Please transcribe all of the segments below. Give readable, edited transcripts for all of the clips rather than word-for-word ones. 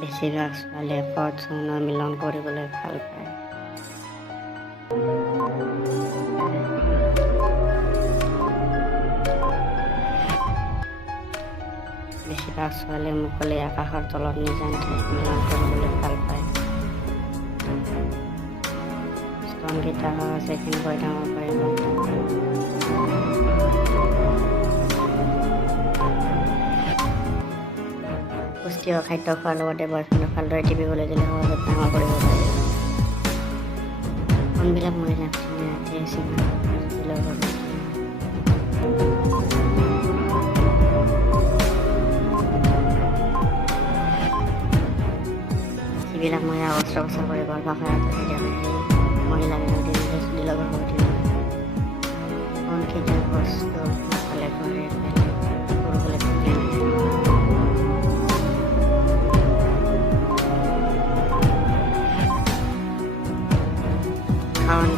বেছিভাগ ছোৱালীয়ে পদ যৌন মিলন কৰিবলৈ ভাল পায়। বেছিভাগ ছোৱালীয়ে মুকলি আকাশৰ তলত নিজান ঠাইত মিলন কৰিবলৈ ভাল পায়। স্তনকেইটা সহজে কেনেকৈ ডাঙৰ কৰিব? পুষ্টিকৰ খাদ্য খোৱাৰ লগতে বয়ফ্ৰেণ্ডক ভালদৰে টিপিবলৈ দিলে সহজে ডাঙৰ কৰিব পাৰি। কোনবিলাক মহিলাক দিনে ৰাতিয়ে চিনেমা দিলেও যিবিলাক মহিলা অস্ত্ৰোপচাৰ কৰি গৰ্ভপাত আঁতৰি থাকে সেই মহিলাবিলাক দিনতে চুলি লগা হৈ উঠিব। কোনকেইটা বস্তু নাখালে ঘৰে বেলেগ কৰিবলৈ থাকে কাৰণ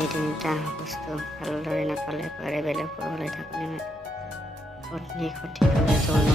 এই তিনিটা বস্তু ভালদৰে নাপালে ঘৰে বেলেগ কৰিবলৈ থাকোঁ পত্নী সঠিকভাৱে যৌন